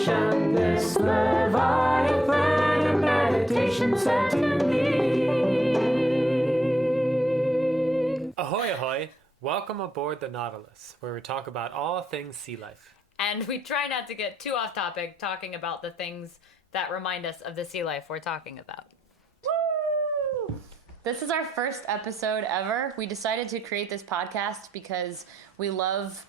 nation, this Leviathan, a meditation set to me. Ahoy, ahoy! Welcome aboard the Nautilus, where we talk about all things sea life. And we try not to get too off topic talking about the things that remind us of the sea life we're talking about. Woo! This is our first episode ever. We decided to create this podcast because we love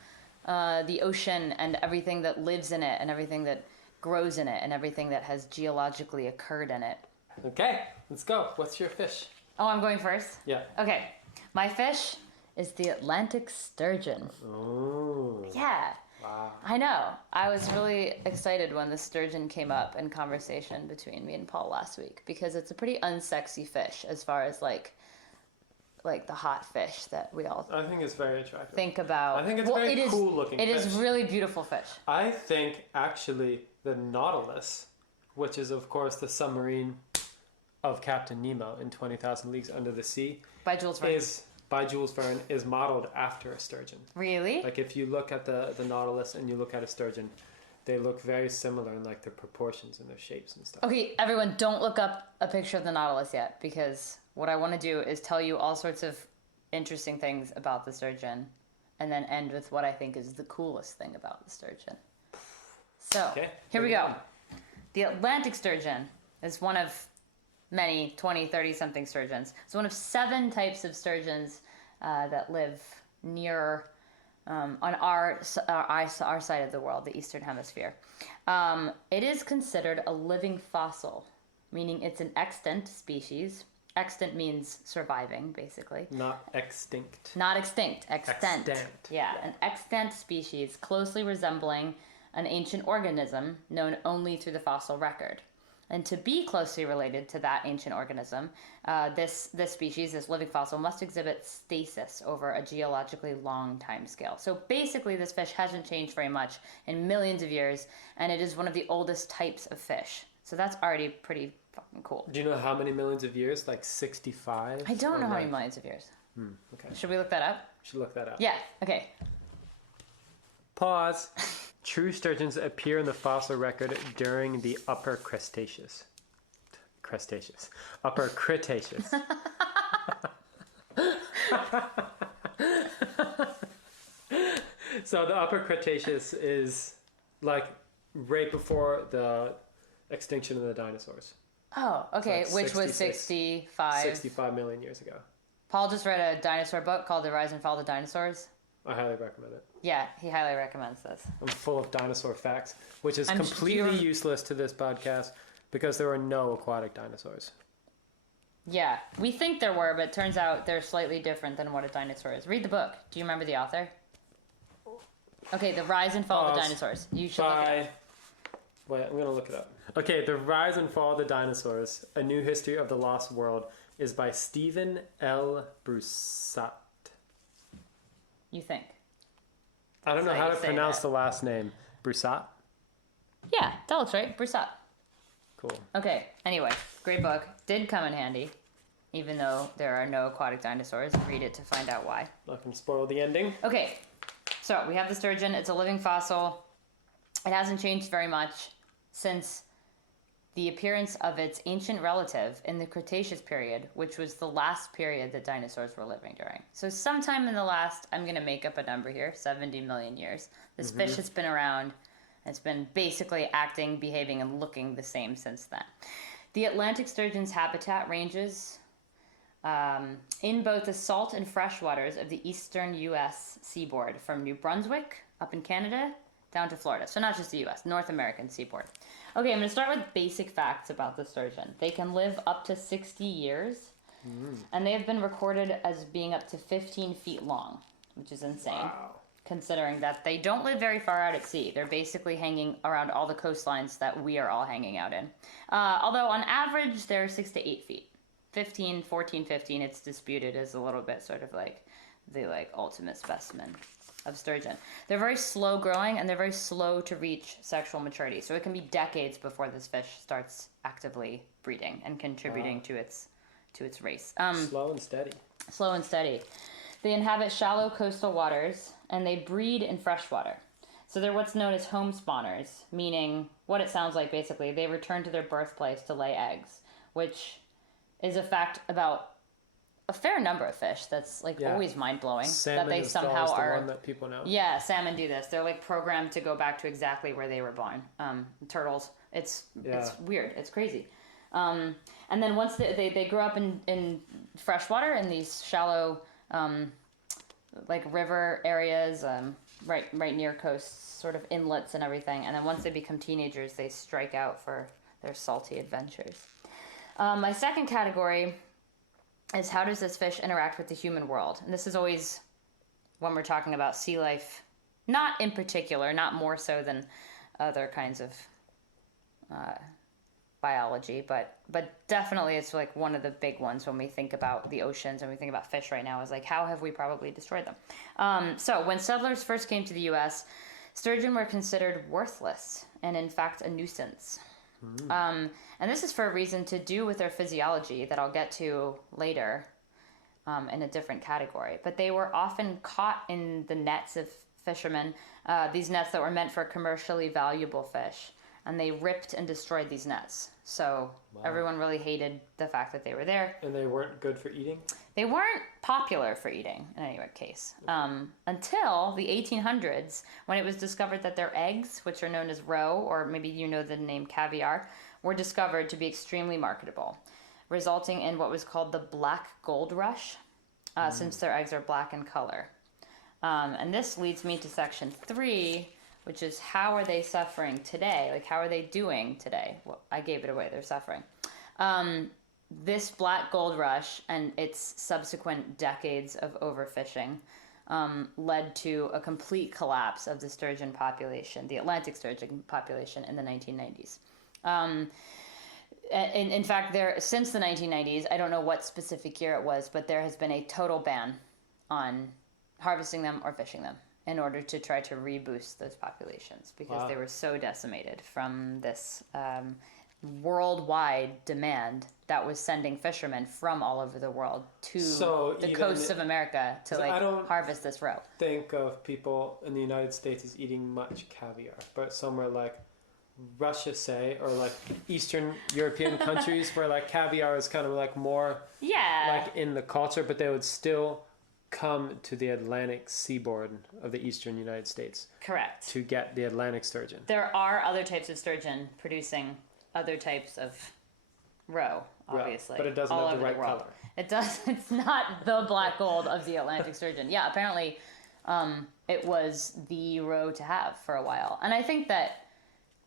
the ocean and everything that lives in it and everything that grows in it and everything that has geologically occurred in it. Okay, let's go. What's your fish? Oh, I'm going first? Yeah. Okay. My fish is the Atlantic Sturgeon. Oh. Yeah. Wow. I know. I was really excited when the sturgeon came up in conversation between me and Paul last week because it's a pretty unsexy fish as far as like the hot fish that we all I think it's very attractive. think about. I think it's very cool looking It fish. is really beautiful fish. I think actually the Nautilus, which is of course the submarine of Captain Nemo in 20,000 Leagues Under the Sea, By Jules Verne. by Jules Verne, is modeled after a sturgeon. Really? Like if you look at the Nautilus and you look at a sturgeon, they look very similar in like their proportions and their shapes and stuff. Okay, everyone, don't look up a picture of the Nautilus yet because what I want to do is tell you all sorts of interesting things about the sturgeon and then end with what I think is the coolest thing about the sturgeon. So, Okay, here we go. The Atlantic sturgeon is one of many 20, 30-something sturgeons. It's one of 7 types of sturgeons that live near on our side of the world, the Eastern Hemisphere. It is considered a living fossil, meaning it's an extant species. Extant means surviving, basically. Not extinct. Not extinct, extant. Extant. Yeah, an extant species closely resembling an ancient organism known only through the fossil record. And to be closely related to that ancient organism, this species, this living fossil, must exhibit stasis over a geologically long time scale. So basically, this fish hasn't changed very much in millions of years, and it is one of the oldest types of fish. So that's already pretty fucking cool. Do you know how many millions of years? Like 65? I don't know how like... many millions of years. Okay. Should we look that up? Should look that up. Yeah, okay. Pause. True sturgeons appear in the fossil record during the Upper Cretaceous. Upper Cretaceous. So the Upper Cretaceous is like right before the extinction of the dinosaurs. Oh, okay, So which was 65. 65 million years ago. Paul just read a dinosaur book called The Rise and Fall of the Dinosaurs. I highly recommend it. Yeah, he highly recommends this. I'm full of dinosaur facts, which is I'm completely sure- useless to this podcast because there are no aquatic dinosaurs. Yeah, we think there were, but it turns out they're slightly different than what a dinosaur is. Read the book. Do you remember the author? Okay, The Rise and Fall of the Pause. Dinosaurs. You should look it up. Wait, I'm going to look it up. Okay, The Rise and Fall of the Dinosaurs, A New History of the Lost World, is by Stephen L. Broussat. You think? I don't know That's how how to you say pronounce that. the last name. Broussat? Yeah, that looks right. Broussat. Cool. Okay, anyway, great book. Did come in handy, even though there are no aquatic dinosaurs. Read it to find out why. Not going to spoil the ending. Okay, so we have the sturgeon. It's a living fossil. It hasn't changed very much since the appearance of its ancient relative in the Cretaceous period, which was the last period that dinosaurs were living during. So sometime in the last, I'm going to make up a number here, 70 million years. This fish has been around. It's been basically acting, behaving, and looking the same since then. The Atlantic sturgeon's habitat ranges in both the salt and fresh waters of the eastern U.S. seaboard, from New Brunswick up in Canada down to Florida. So not just the U.S., North American seaboard. Okay, I'm going to start with basic facts about the sturgeon. They can live up to 60 years, and they have been recorded as being up to 15 feet long, which is insane. Wow. Considering that they don't live very far out at sea. They're basically hanging around all the coastlines that we are all hanging out in. Although on average, they're 6 to 8 feet. 15, 14, 15, it's disputed as a little bit sort of like the ultimate specimen of sturgeon. They're very slow growing and they're very slow to reach sexual maturity. So it can be decades before this fish starts actively breeding and contributing to its race. Slow and steady. Slow and steady. They inhabit shallow coastal waters and they breed in freshwater. So they're what's known as home spawners, meaning what it sounds like basically. They return to their birthplace to lay eggs, which is a fact about a fair number of fish. That's like always mind-blowing. Salmon that they is somehow the are one that people know. Yeah, salmon do this. They're like programmed to go back to exactly where they were born. Turtles, it's weird. It's crazy. And then once they grow up in fresh water in these shallow like river areas, right near coasts, sort of inlets and everything. And then once they become teenagers, they strike out for their salty adventures. My second category is how does this fish interact with the human world? And this is always when we're talking about sea life, not in particular, not more so than other kinds of biology, but definitely it's like one of the big ones when we think about the oceans and we think about fish right now is like, how have we probably destroyed them? So when settlers first came to the U.S., sturgeon were considered worthless and in fact a nuisance. And this is for a reason to do with their physiology that I'll get to later in a different category. But they were often caught in the nets of fishermen, these nets that were meant for commercially valuable fish. And they ripped and destroyed these nets. So everyone really hated the fact that they were there. And they weren't good for eating? They weren't popular for eating in any case. Until the 1800s, when it was discovered that their eggs, which are known as roe, or maybe you know the name caviar, were discovered to be extremely marketable, resulting in what was called the black gold rush, since their eggs are black in color. And this leads me to section 3, which is how are they suffering today? Like, how are they doing today? Well, I gave it away. They're suffering. This black gold rush and its subsequent decades of overfishing led to a complete collapse of the sturgeon population, the Atlantic sturgeon population in the 1990s. In fact, since the 1990s, I don't know what specific year it was, but there has been a total ban on harvesting them or fishing them in order to try to reboost those populations because they were so decimated from this worldwide demand that was sending fishermen from all over the world to the coasts of America to harvest this roe. Think of people in the United States as eating much caviar, but somewhere like Russia, say, or like Eastern European countries where like caviar is kind of like more like in the culture, but they would still come to the Atlantic seaboard of the eastern United States. Correct. To get the Atlantic sturgeon. There are other types of sturgeon producing other types of roe, obviously. But it doesn't have the right color. It does. It's not the black gold of the Atlantic sturgeon. Yeah, apparently it was the roe to have for a while. And I think that,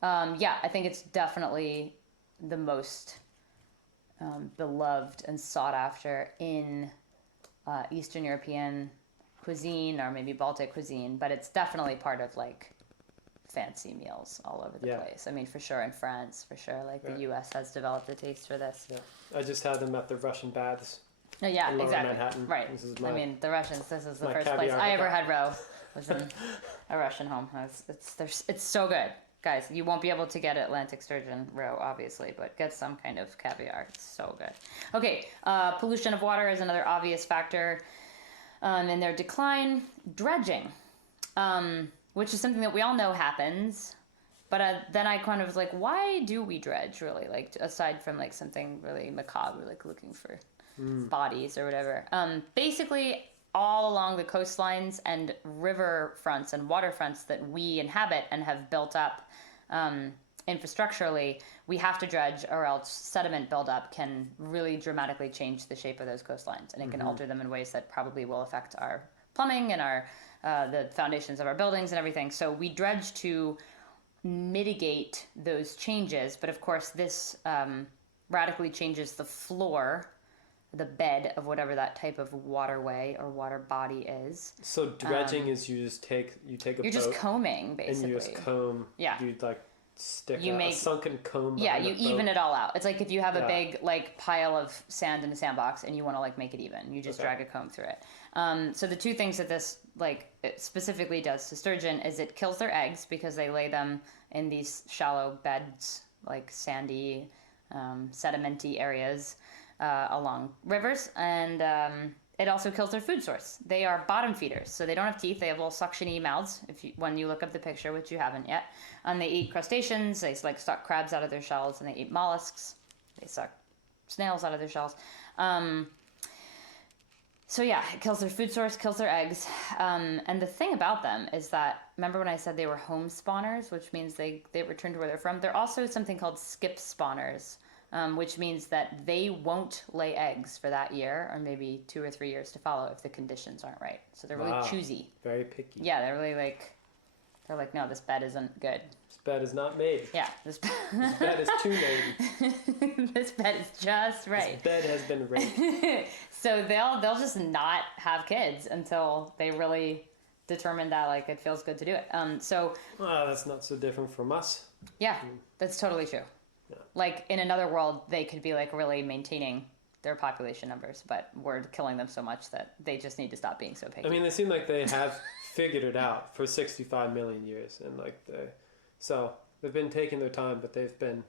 I think it's definitely the most beloved and sought after in Eastern European cuisine or maybe Baltic cuisine, but it's definitely part of like fancy meals all over the place. I mean, for sure in France, for sure. Like the U.S. has developed a taste for this. Yeah. I just had them at the Russian baths. Oh, yeah, in Lower exactly. Manhattan. Right. I mean, the Russians. This is the first place I ever had roe. Was in a Russian home. It's so good. Guys, you won't be able to get Atlantic sturgeon roe, obviously, but get some kind of caviar. It's so good. Okay, pollution of water is another obvious factor in their decline. Dredging, which is something that we all know happens, but then I kind of was like, why do we dredge, really? Like, aside from, like, something really macabre, like looking for bodies or whatever. Basically, all along the coastlines and river fronts and waterfronts that we inhabit and have built up infrastructurally, we have to dredge or else sediment buildup can really dramatically change the shape of those coastlines, and it can alter them in ways that probably will affect our plumbing and our the foundations of our buildings and everything. So we dredge to mitigate those changes, but of course this radically changes the floor, the bed of whatever that type of waterway or water body is. So dredging is you take a boat. You're just combing, basically. And you just comb. Yeah. You like stick a sunken comb. Yeah, you even it all out. It's like if you have a big like pile of sand in a sandbox and you want to like make it even, you just drag a comb through it. So the two things that this like it specifically does to sturgeon is it kills their eggs because they lay them in these shallow beds, like sandy, sedimenty areas along rivers, and it also kills their food source. They are bottom feeders, so they don't have teeth. They have little suctiony mouths. When you look up the picture, which you haven't yet, and they eat crustaceans. They like suck crabs out of their shells, and they eat mollusks. They suck snails out of their shells. So yeah, it kills their food source, kills their eggs. And the thing about them is that, remember when I said they were home spawners, which means they return to where they're from? They're also something called skip spawners, which means that they won't lay eggs for that year or maybe 2 or 3 years to follow if the conditions aren't right. So they're really choosy. Very picky. Yeah, they're really they're like, no, this bed isn't good. This bed is not made. Yeah. This bed is too made. This bed is just right. This bed has been raped. So they'll just not have kids until they really determine that like it feels good to do it. That's not so different from us. Yeah, that's totally true. Yeah. Like in another world, they could be like really maintaining their population numbers, but we're killing them so much that they just need to stop being so picky. I mean, they seem like they have figured it out for 65 million years, and so they've been taking their time, but they've been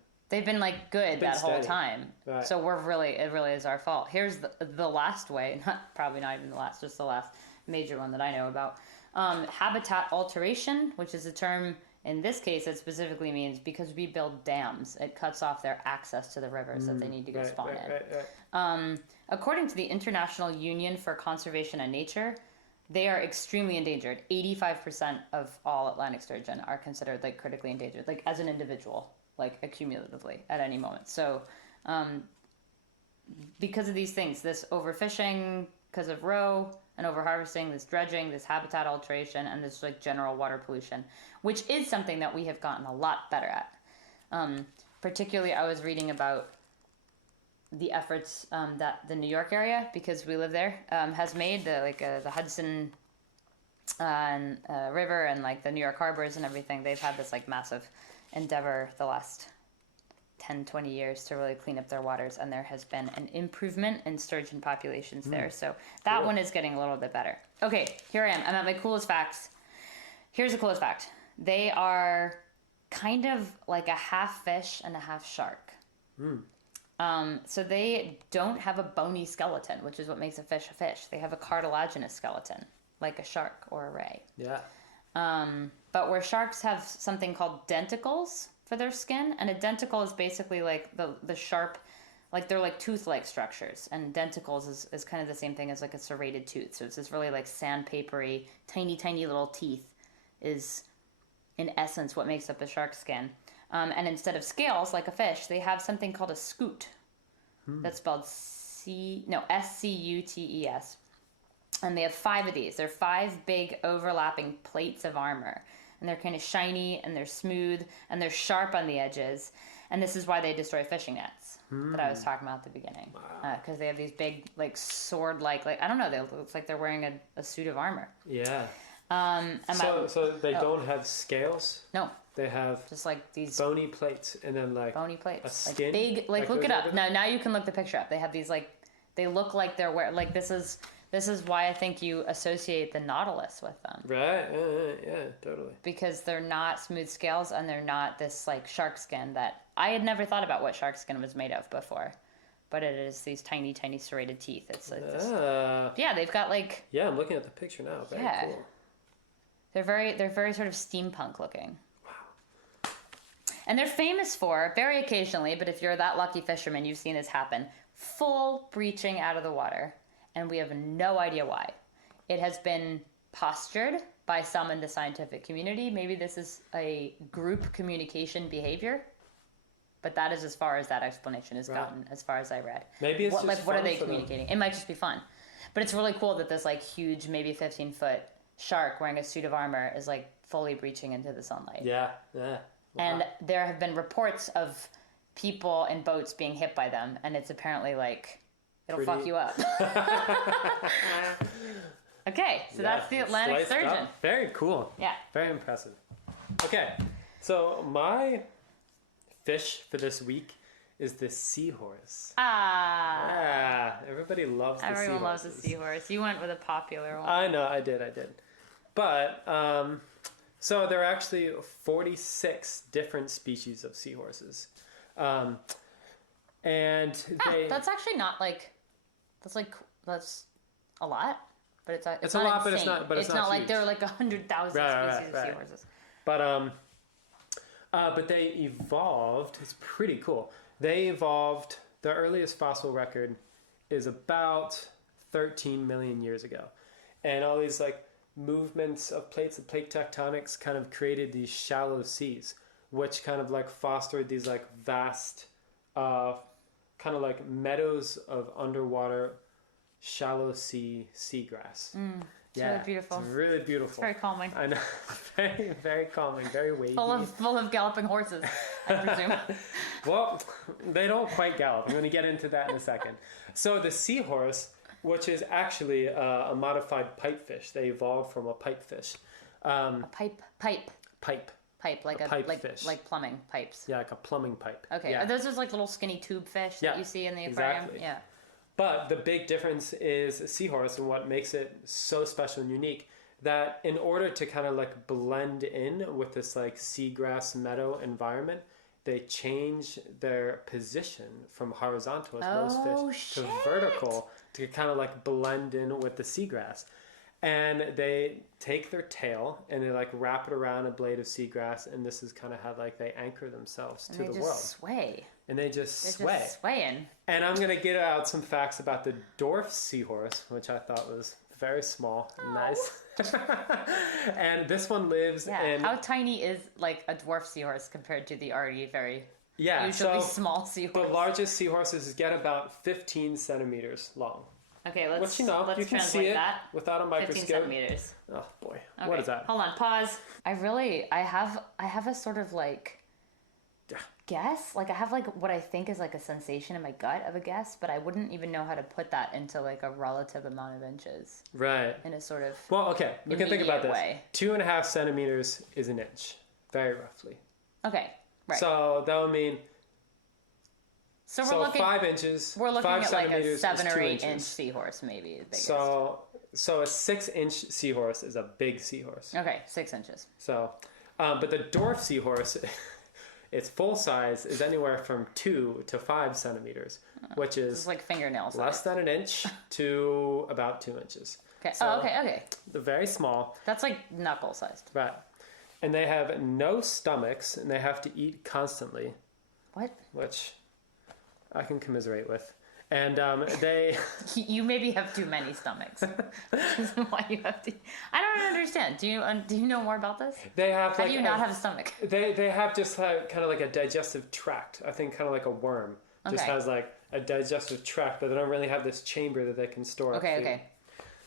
like good that whole time. Right. So it really is our fault. Here's the last way, probably not even the last, just the last major one that I know about. Habitat alteration, which is a term in this case it specifically means because we build dams, it cuts off their access to the rivers that they need to go spawn in. According to the International Union for Conservation and Nature, they are extremely endangered. 85% of all Atlantic sturgeon are considered like critically endangered, like as an individual, like accumulatively at any moment. So because of these things, this overfishing because of roe and overharvesting, this dredging, this habitat alteration, and this like general water pollution, which is something that we have gotten a lot better at. Particularly, I was reading about the efforts that the New York area, because we live there, has made the Hudson River and like the New York harbors and everything. They've had this like massive endeavor the last 10-20 years to really clean up their waters, and there has been an improvement in sturgeon populations there. So that one is getting a little bit better. Okay, here I am. I'm at my coolest facts. Here's the coolest fact. They are kind of like a half fish and a half shark. So they don't have a bony skeleton, which is what makes a fish a fish. They have a cartilaginous skeleton, like a shark or a ray. Yeah. But where sharks have something called denticles for their skin, and a denticle is basically like the sharp, like they're like tooth-like structures, and denticles is kind of the same thing as like a serrated tooth. So it's this really like sandpapery, tiny little teeth is in essence what makes up a shark's skin. And instead of scales like a fish, they have something called a scute. That's spelled S-C-U-T-E-S. And they have 5 of these. They're 5 big overlapping plates of armor. And they're kind of shiny, and they're smooth, and they're sharp on the edges. And this is why they destroy fishing nets that I was talking about at the beginning. Because they have these big, like, sword-like, I don't know, it looks like they're wearing a suit of armor. Yeah. So they don't have scales? No. They have just like these bony plates, and then like bony plates, a skin, like big. Like look it up now you can look the picture up. They have these like they look like they're wearing like this is why I think you associate the Nautilus with them. Right. Yeah. Totally. Because they're not smooth scales, and they're not this like shark skin that I had never thought about what shark skin was made of before. But it is these tiny serrated teeth. It's like this. Yeah, they've got like. Yeah, I'm looking at the picture now. Very cool. They're very sort of steampunk looking. And they're famous for, very occasionally, but if you're that lucky fisherman, you've seen this happen, full breaching out of the water. And we have no idea why. It has been postured by some in the scientific community. Maybe this is a group communication behavior. But that is as far as that explanation has gotten, as far as I read. Maybe it's just what are they communicating? It might just be fun. But it's really cool that this like huge, maybe 15-foot shark wearing a suit of armor is like fully breaching into the sunlight. Yeah. Wow. And there have been reports of people in boats being hit by them, and it's apparently like it'll fuck you up. Okay, so that's the Atlantic sturgeon. Up. Very cool. Yeah. Very impressive. Okay, so my fish for this week is the seahorse. Yeah, everybody loves the seahorse. Everyone loves the seahorse. You went with a popular one. I know, I did. But so there are actually 46 different species of seahorses. And that's actually not like, that's a lot, but it's not a lot, insane. but it's not like huge. there are like 100,000 species of seahorses. But they evolved. It's pretty cool. They evolved. The earliest fossil record is about 13 million years ago, and all these like movements of plates, the plate tectonics, kind of created these shallow seas, which kind of like fostered these like vast, kind of like meadows of underwater shallow seagrass. It's really beautiful. It's really beautiful. It's very calming. I know. Very, very calming, very wavy. Full of galloping horses, I presume. Well, they don't quite gallop. I'm going to get into that in a second. So the seahorse, which is actually a modified pipefish, they evolved from a pipefish. A pipe. Pipe, like a pipe fish. like plumbing pipes. Yeah, like a plumbing pipe. Okay, yeah. Are those just like little skinny tube fish that you see in the aquarium? Exactly. Yeah. But the big difference is seahorse, and what makes it so special and unique, that in order to kind of like blend in with this like seagrass meadow environment, they change their position from horizontal as most fish to vertical to kind of like blend in with the seagrass. And they take their tail and they like wrap it around a blade of seagrass, and this is kind of how like they anchor themselves to the world. Sway. And they just They're sway. just swaying. And I'm going to get out some facts about the dwarf seahorse, which I thought was very small and nice. And this one lives in... How tiny is like a dwarf seahorse compared to the already very usually so small seahorse? The largest seahorses get about 15 centimeters long. Okay, let's you can translate see it that. without a microscope. 15 centimeters. Oh boy, Okay. What is that? Hold on, pause. I have a sort of like guess. Like I have like what I think is like a sensation in my gut of a guess, but I wouldn't even know how to put that into like a relative amount of inches. Right. In a sort of well, okay, we can think about this. Way. 2.5 centimeters is an inch, very roughly. Okay. Right. So that would mean. So we're looking 5 inches. We're looking 5 at like a 7 or 8 inches. inch seahorse, maybe. So a 6-inch seahorse is a big seahorse. Okay, 6 inches. So, but the dwarf seahorse, its full size is anywhere from 2 to 5 centimeters, which is it's like fingernail size. Less than an inch to about 2 inches. Okay. So okay. They're very small. That's like knuckle sized. Right. And they have no stomachs, and they have to eat constantly. What? Which I can commiserate with. And they... You maybe have too many stomachs. Which is why you have to... I don't understand. Do you know more about this? They have... How do you not have a stomach? They have just kind of like a digestive tract. I think kind of like a worm. Just has like a digestive tract, but they don't really have this chamber that they can store up food. Okay.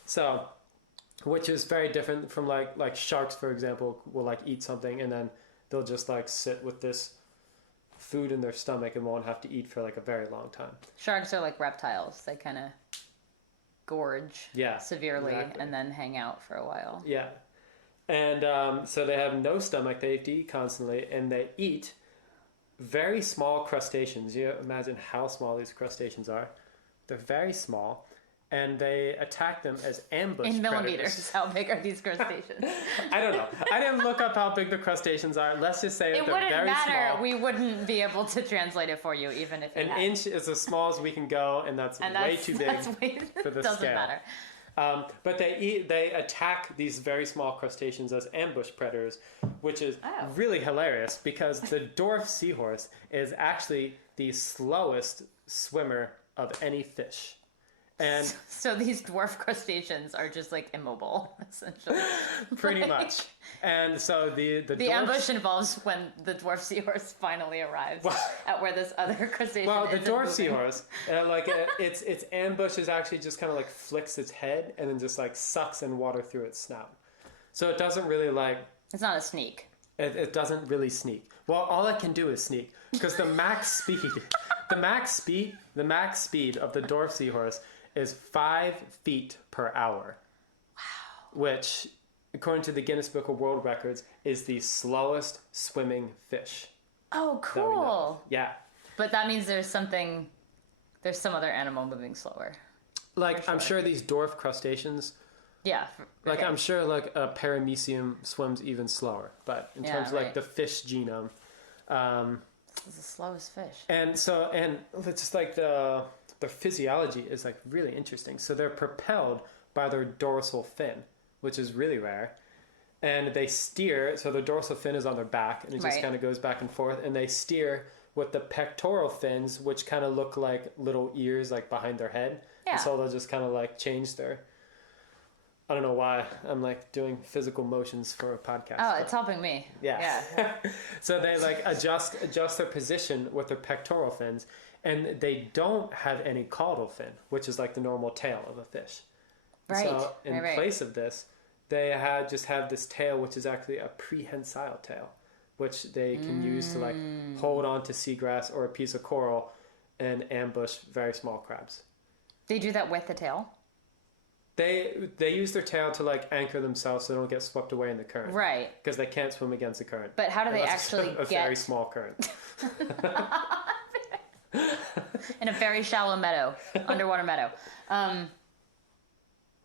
So, which is very different from like sharks, for example, will like eat something and then they'll just like sit with this food in their stomach and won't have to eat for like a very long time. Sharks are like reptiles. They kind of gorge severely and then hang out for a while. Yeah. And so they have no stomach. They have to eat constantly, and they eat very small crustaceans. You imagine how small these crustaceans are. They're very small. And they attack them as ambush in millimeters. Predators. How big are these crustaceans? I don't know. I didn't look up how big the crustaceans are. Let's just say that they're very small. It wouldn't matter. We wouldn't be able to translate it for you, even if an inch is as small as we can go, and that's way too big for the doesn't scale. Matter. But they attack these very small crustaceans as ambush predators, which is really hilarious because the dwarf seahorse is actually the slowest swimmer of any fish. And so these dwarf crustaceans are just like immobile, essentially. Pretty much. And so the ambush involves when the dwarf seahorse finally arrives at where this other crustacean is. Well, the dwarf seahorse, its ambush is actually just kind of like flicks its head and then just like sucks in water through its snout. So it doesn't really like... It's not a sneak. It doesn't really sneak. Well, all it can do is sneak because the max speed of the dwarf seahorse is 5 feet per hour. Wow. Which, according to the Guinness Book of World Records, is the slowest swimming fish. Oh, cool. Yeah. But that means there's some other animal moving slower. Like, sure. I'm sure these dwarf crustaceans... Yeah. Like, I'm sure, like, a paramecium swims even slower. But in terms of, like, the fish genome... This is the slowest fish. And it's just like the physiology is like really interesting. So they're propelled by their dorsal fin, which is really rare. And they steer, so the dorsal fin is on their back, and it just kind of goes back and forth, and they steer with the pectoral fins, which kind of look like little ears like behind their head. Yeah. And so they'll just kind of like change their, I don't know why I'm like doing physical motions for a podcast. Oh, it's helping me. Yeah. So they like adjust their position with their pectoral fins, and they don't have any caudal fin, which is like the normal tail of a fish. Right. So in place of this, they just have this tail, which is actually a prehensile tail, which they can use to like hold on to seagrass or a piece of coral and ambush very small crabs. They do that with the tail? They use their tail to like anchor themselves so they don't get swept away in the current. Right. Because they can't swim against the current. But how do they actually get... a very small current. In a very shallow meadow, underwater meadow.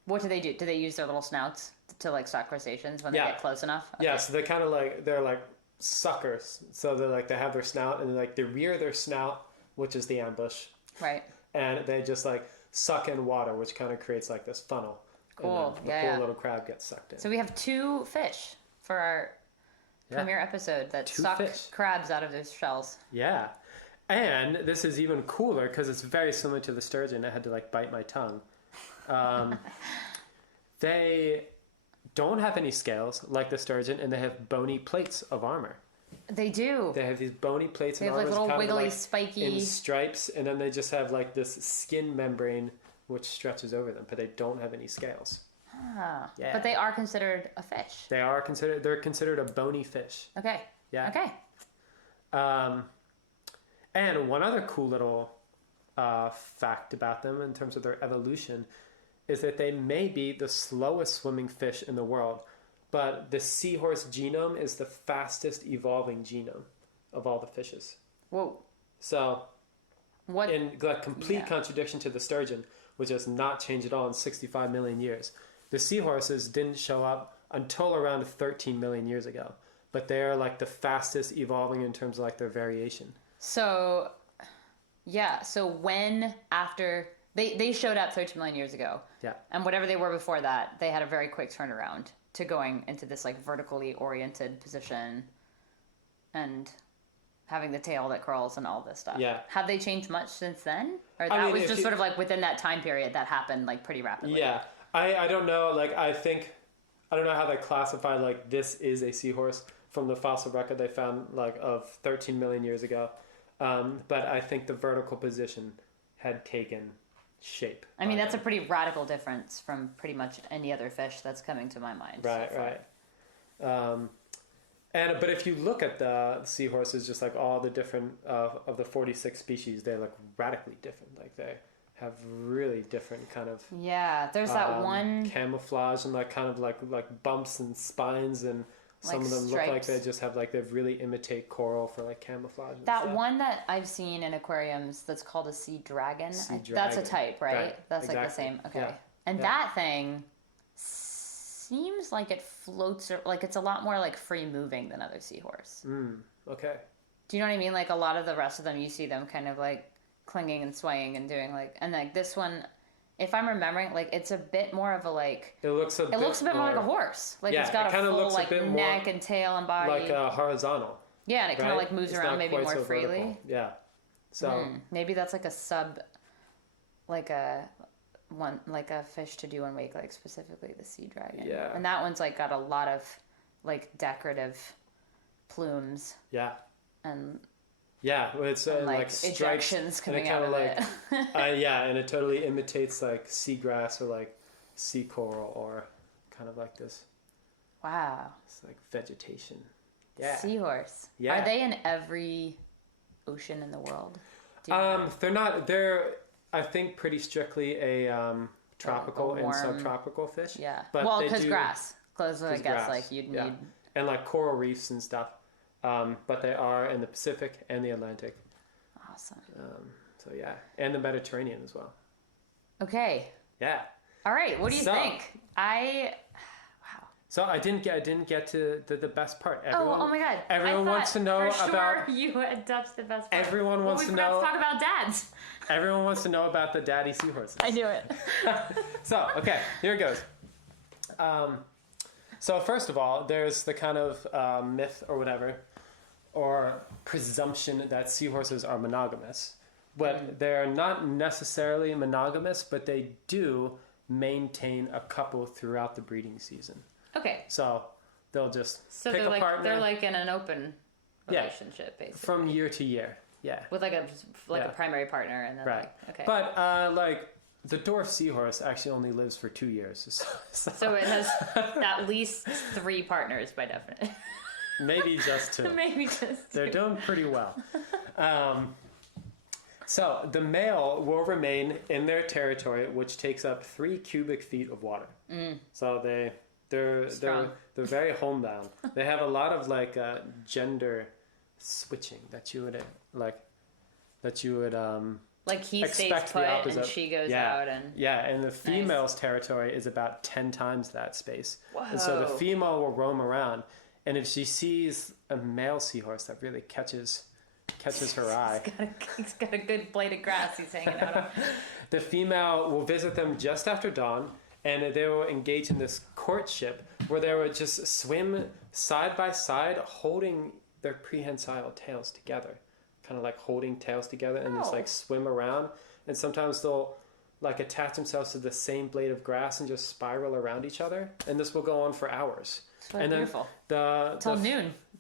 What do? Do they use their little snouts to like stalk crustaceans when they get close enough? Okay. Yeah, so they kind of like, they're like suckers. So they're like, they have their snout and like they rear their snout, which is the ambush. Right. And they just like suck in water, which kind of creates like this funnel. Cool. And the poor little crab gets sucked in. So we have 2 fish for our premiere episode that suck crabs out of their shells. Yeah. And this is even cooler because it's very similar to the sturgeon. I had to like bite my tongue. They don't have any scales like the sturgeon, and they have bony plates of armor. They do. They have these bony plates of armor. They have like little wiggly, spiky... in stripes, and then they just have like this skin membrane which stretches over them, but they don't have any scales. Ah. Yeah. But they are considered a fish. They're considered a bony fish. Okay. Yeah. Okay. And one other cool little fact about them in terms of their evolution is that they may be the slowest swimming fish in the world, but the seahorse genome is the fastest evolving genome of all the fishes. Whoa. So, in like complete contradiction to the sturgeon, which has not changed at all in 65 million years, the seahorses didn't show up until around 13 million years ago, but they're like the fastest evolving in terms of like their variation. So, so when after... They showed up 13 million years ago. Yeah. And whatever they were before that, they had a very quick turnaround to going into this like vertically oriented position and having the tail that curls and all this stuff. Yeah. Have they changed much since then? Or that was just sort of like within that time period that happened like pretty rapidly? Yeah. I don't know. Like I don't know how they classified like this is a seahorse from the fossil record they found like of 13 million years ago. But I think the vertical position had taken shape. I mean, that's a pretty radical difference from pretty much any other fish that's coming to my mind. Right, right. But if you look at the seahorses, just like all the different of the 46 species, they look radically different. Like they have really different kind of there's that one camouflage and like kind of like bumps and spines, and some of them stripes. Look like they just have like they really imitate coral for like camouflage. That one that I've seen in aquariums that's called a sea dragon. That's a type, right? That's exactly. Like the same. Okay. Yeah. And that thing seems like it floats, like it's a lot more like free moving than other seahorse. Okay. Do you know what I mean? Like a lot of the rest of them, you see them kind of like clinging and swaying and doing like, and like this one, if I'm remembering, like it's a bit more of a like. It looks a bit more like a horse. Like it's got a full like neck and tail and body. Like horizontal. Yeah, and it kind of like moves around maybe more freely. Vertical. Yeah. So maybe that's like like a fish to do on wake, like specifically the sea dragon. Yeah. And that one's like got a lot of like decorative plumes. Yeah. And. Yeah, it's like stripes ejections coming out of it. And it totally imitates like seagrass or like sea coral or kind of like this. Wow. It's like vegetation. Yeah. Seahorse. Yeah. Are they in every ocean in the world? They're not. They're I think pretty strictly a tropical and subtropical fish. Yeah. But because grass. Because I guess like you'd need. And like coral reefs and stuff. But they are in the Pacific and the Atlantic. Awesome. And the Mediterranean as well. Okay. Yeah. All right. What do you think? Wow. So I didn't get to the best part. Oh my God! Everyone wants to know for about. Sure, you had touched the best part. Everyone wants to know. We forgot to talk about dads. Everyone wants to know about the daddy seahorses. I knew it. So okay, here it goes. So first of all, there's the kind of myth or whatever, or presumption that seahorses are monogamous, but they're not necessarily monogamous, but they do maintain a couple throughout the breeding season. Okay. So they'll just pick a like, partner. They're like in an open relationship, basically. From year to year, yeah. With a primary partner, and then right. Okay. But the Dwarf Seahorse actually only lives for 2 years. So it has at least 3 partners by definition. Maybe just 2. Maybe just 2. They're doing pretty well. So the male will remain in their territory, which takes up 3 cubic feet of water. So they're very homebound. They have a lot of gender switching that you would like he stays expect put the opposite. and she goes out and and the female's territory is about 10 times that space. Whoa. And so the female will roam around, and if she sees a male seahorse that really catches her eye, he's got a good blade of grass he's hanging out on. The female will visit them just after dawn, and they will engage in this courtship where they will just swim side by side, holding their prehensile tails together, kind of like holding tails together, and just swim around. And sometimes they'll attach themselves to the same blade of grass and just spiral around each other. And this will go on for hours. So and beautiful. Then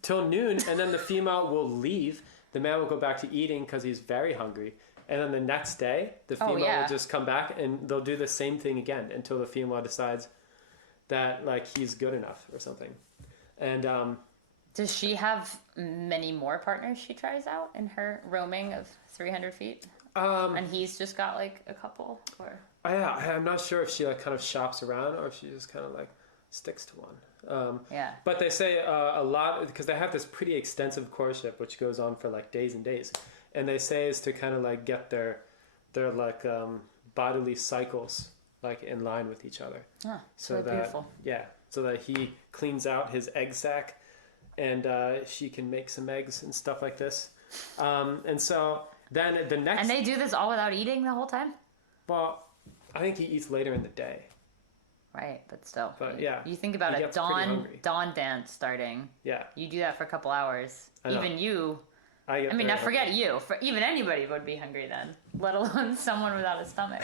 till noon, and then the female will leave. The male will go back to eating because he's very hungry. And then the next day, the female will just come back, and they'll do the same thing again until the female decides that he's good enough or something. And does she have many more partners she tries out in her roaming of 300 feet? And he's just got a couple, or? I'm not sure if she kind of shops around or if she just kind of sticks to one. But they say a lot, because they have this pretty extensive courtship which goes on for days and days, and they say is to kind of get their bodily cycles in line with each other. So that beautiful. So that he cleans out his egg sac, and she can make some eggs and stuff like this. And so then the next... And they do this all without eating the whole time? Well, I think he eats later in the day. Right, but still. But you think about a dawn dance starting. Yeah. You do that for a couple hours. Even you... I forget you. Even anybody would be hungry then, let alone someone without a stomach.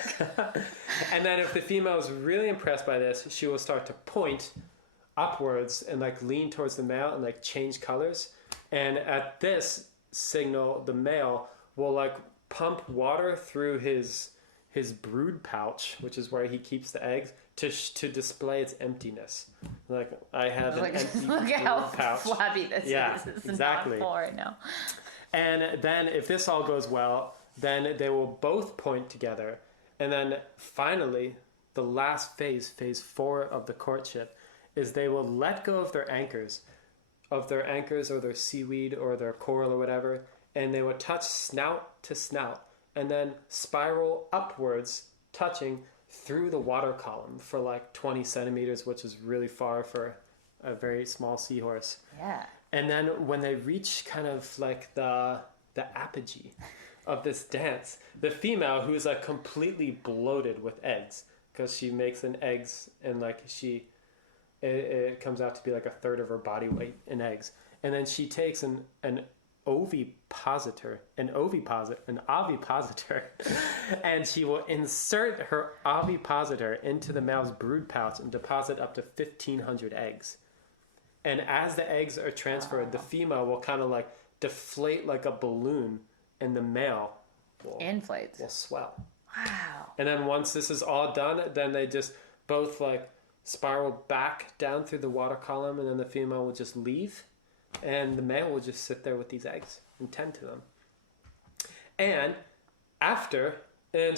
And then if the female is really impressed by this, she will start to point upwards and lean towards the male and change colors. And at this signal, the male will pump water through his brood pouch, which is where he keeps the eggs, to display its emptiness. I have an empty look brood at how pouch. flabby this is. It's exactly. not full right now. And then if this all goes well, then they will both point together. And then finally, the last phase 4 of the courtship, is they will let go of their anchors or their seaweed or their coral or whatever, and they will touch snout to snout and then spiral upwards, touching through the water column for 20 centimeters, which is really far for a very small seahorse. Yeah. And then when they reach kind of the apogee of this dance, the female, who is completely bloated with eggs, because she makes eggs and it comes out to be a third of her body weight in eggs, and then she takes an ovipositor, and she will insert her ovipositor into the male's brood pouch and deposit up to 1,500 eggs. And as the eggs are transferred, the female will kind of deflate like a balloon, and the male will swell. Wow. And then once this is all done, then they just both spiral back down through the water column, and then the female will just leave, and the male will just sit there with these eggs and tend to them. And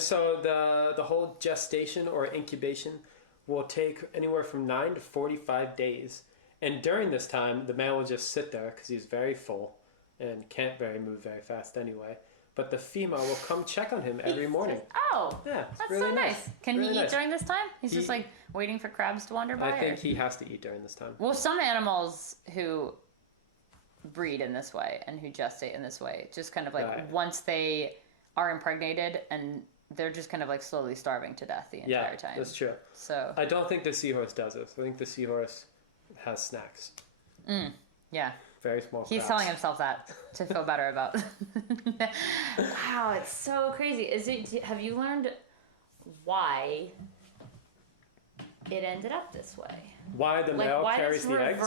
so the whole gestation or incubation will take anywhere from 9 to 45 days. And during this time, the male will just sit there because he's very full and can't move very fast anyway. but the female will come check on him every morning. Oh, yeah, that's really so nice. Can really he eat nice. during this time? He's just like waiting for crabs to wander by? I think he has to eat during this time. Well, some animals who breed in this way and who gestate in this way, just kind of like once they are impregnated and they're just kind of like slowly starving to death the entire time. That's true. So I don't think the seahorse does this. I think the seahorse has snacks. Yeah. Very small. He's telling himself that to feel better about. Wow, it's so crazy. Have you learned why it ended up this way? Why the male carries the eggs?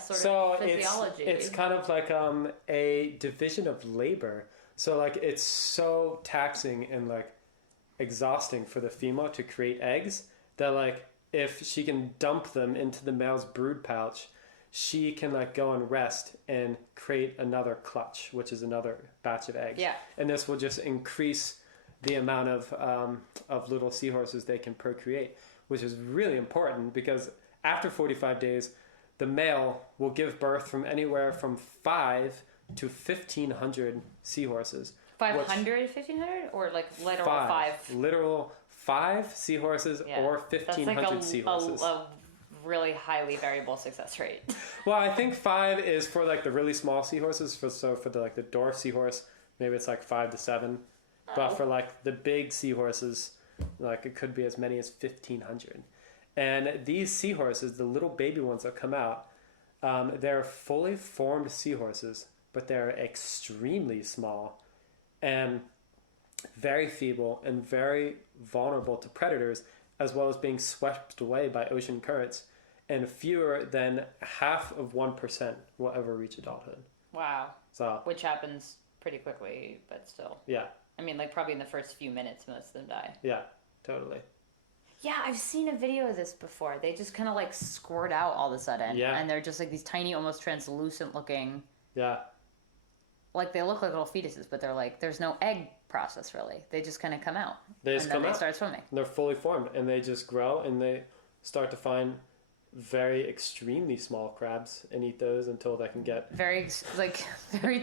Sort of physiology. It's kind of like a division of labor. So like it's so taxing and like exhausting for the female to create eggs that like if she can dump them into the male's brood pouch, she can like go and rest and create another clutch, which is another batch of eggs. Yeah. And this will just increase the amount of little seahorses they can procreate, which is really important because after 45 days, the male will give birth from anywhere from 5 to 1,500 seahorses. 500, 1,500? Or like literal 5? Literal 5 seahorses or 1,500 seahorses. A really highly variable success rate. Well, I think 5 is for like the really small seahorses. For the like the dwarf seahorse, maybe it's like 5 to 7. But for like the big seahorses, like it could be as many as 1,500. And these seahorses, the little baby ones that come out, they're fully formed seahorses, but they're extremely small and very feeble and very vulnerable to predators, as well as being swept away by ocean currents. And fewer than 0.5% will ever reach adulthood. Wow. So, which happens pretty quickly, but still. Yeah. I mean, like probably in the first few minutes, most of them die. Yeah, totally. Yeah, I've seen a video of this before. They just kind of like squirt out all of a sudden. Yeah. And they're just like these tiny, almost translucent looking. Yeah. Like they look like little fetuses, but they're like, there's no egg process really. They just kind of come out. They just come out. They start swimming. They're fully formed and they just grow and they start to find very extremely small crabs and eat those until they can get very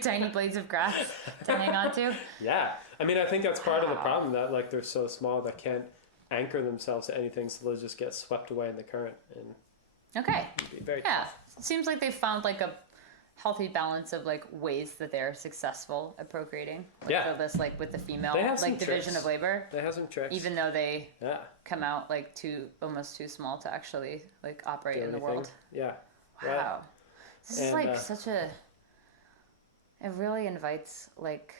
tiny blades of grass to hang on to. Yeah. I mean, I think that's part of the problem that like they're so small they can't anchor themselves to anything, so they'll just get swept away in the current and be very tough. It seems like they've found like a healthy balance of like ways that they're successful at procreating. Like for this, like with the female, like division of labor. They have some tricks. Even though they come out like almost too small to actually like operate in the world. Yeah. Wow. Right. This is like such a. It really invites like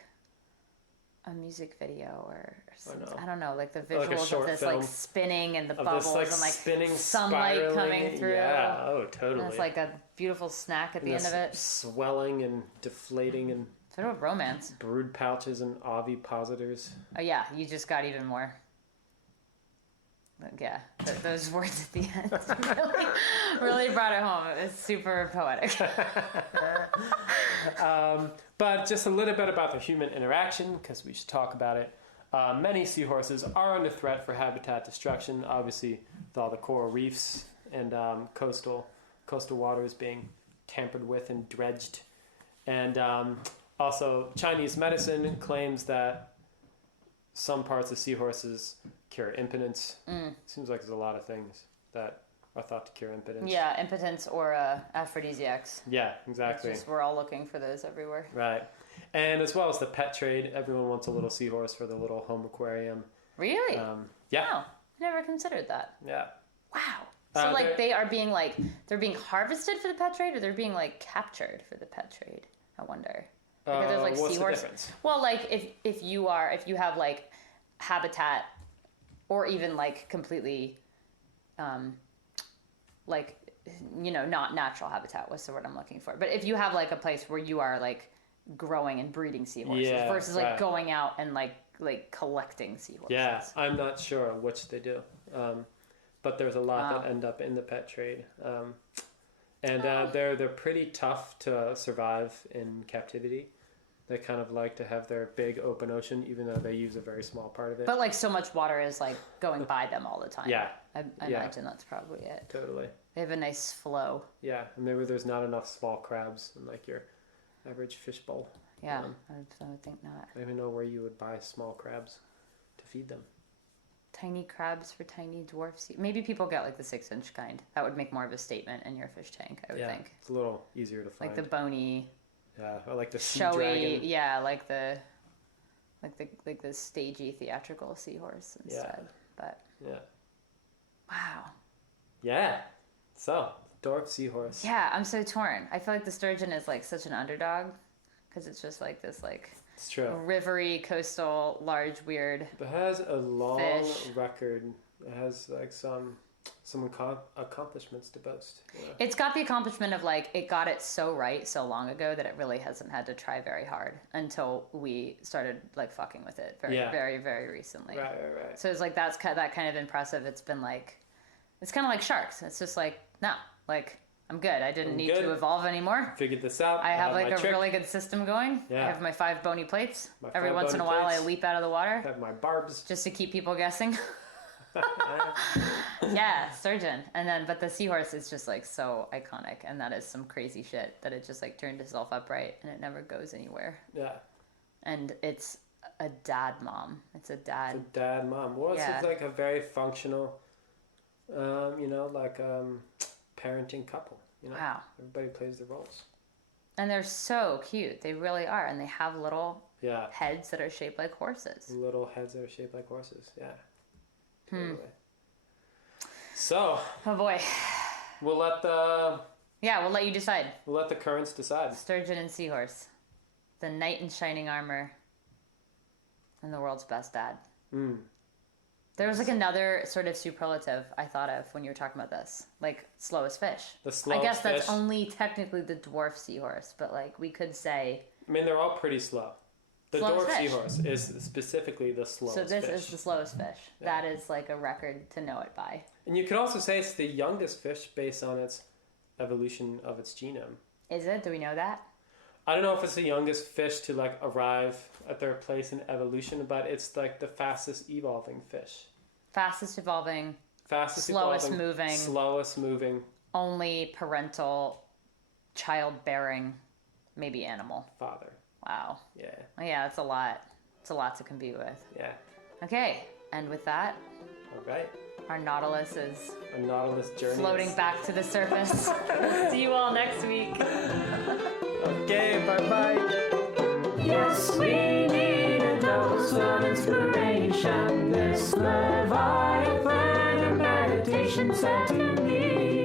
a music video or something. I don't know, like the visuals of this like spinning and the bubbles and like spinning, sunlight spiraling. coming through. Yeah, oh totally. And it's like a beautiful snack at the end of it. Swelling and deflating and sort of romance. Brood pouches and ovipositors. Oh yeah, you just got even more. Yeah, those words at the end really brought it home. It was super poetic. But just a little bit about the human interaction, because we should talk about it. Many seahorses are under threat for habitat destruction, obviously with all the coral reefs and coastal waters being tampered with and dredged. And also Chinese medicine claims that some parts of seahorses cure impotence. Seems like there's a lot of things that are thought to cure impotence. Yeah, impotence or aphrodisiacs. Yeah, exactly. We're all looking for those everywhere. Right. And as well as the pet trade, everyone wants a little seahorse for the little home aquarium. Really? Yeah. Wow, never considered that. Yeah. Wow. So they're being harvested for the pet trade, or they're being like captured for the pet trade? I wonder. Because there's like what's seahorse. The difference? Well, like if you have like habitat, or even like completely, like, you know, not natural habitat. What's the word I'm looking for? But if you have like a place where you are like growing and breeding seahorses versus like going out and like collecting seahorses. Yeah, I'm not sure which they do, but there's a lot that end up in the pet trade, and they're pretty tough to survive in captivity. They kind of like to have their big open ocean, even though they use a very small part of it. But like so much water is like going by them all the time. Yeah. I imagine that's probably it. Totally. They have a nice flow. Yeah, and maybe there's not enough small crabs, and like you're average fish bowl. Yeah, I would think not. I don't even know where you would buy small crabs to feed them. Tiny crabs for tiny dwarf sea. Maybe people get like the 6-inch kind. That would make more of a statement in your fish tank, I would think. It's a little easier to find. Like the bony. Yeah, or like the sea showy, dragon. Yeah, like the stagey theatrical seahorse instead. But yeah. Wow. Yeah. So, Dwarf Seahorse. Yeah, I'm so torn. I feel like the sturgeon is like such an underdog because it's just like this like it's true. Rivery, coastal, large, weird. It has a long fish. record. It has like some accomplishments to boast. Yeah. It's got the accomplishment of like it got it so right so long ago that it really hasn't had to try very hard until we started like fucking with it very, very recently. Right. So it's like that kind of impressive. It's been like it's kind of like sharks. It's just like no, like I'm good. I didn't need to evolve anymore. Figured this out. I have like a really good system going. Yeah. I have my 5 bony plates. Every once in a while I leap out of the water. I have my barbs. Just to keep people guessing. Yeah, sturgeon. But the seahorse is just like so iconic, and that is some crazy shit that it just like turned itself upright and it never goes anywhere. Yeah. And it's a dad mom. It's a dad mom. Well, it's like a very functional, parenting couple. You know? Wow. Everybody plays their roles. And they're so cute. They really are. And they have little heads that are shaped like horses. Little heads that are shaped like horses. Yeah. Totally. So. Oh boy. We'll let you decide. We'll let the currents decide. Sturgeon and seahorse. The knight in shining armor. And the world's best dad. There was like another sort of superlative I thought of when you were talking about this. Like slowest fish. The slowest I guess that's fish. only technically the dwarf seahorse, but like we could say. I mean, they're all pretty slow. The dwarf seahorse is specifically the slowest fish. So this is the slowest fish. Yeah. That is like a record to know it by. And you could also say it's the youngest fish based on its evolution of its genome. Is it? Do we know that? I don't know if it's the youngest fish to like arrive at their place in evolution, but it's like the fastest evolving fish. Fastest evolving. Slowest moving. Only parental, childbearing, maybe animal. Father. Wow. Yeah. Well, yeah, it's a lot. It's a lot to compete with. Yeah. Okay, and with that. All right. Our Nautilus journey floating back to the surface. We'll see you all next week. Okay, bye-bye. Yes, we need a dose of inspiration. This Leviathan meditation set to me.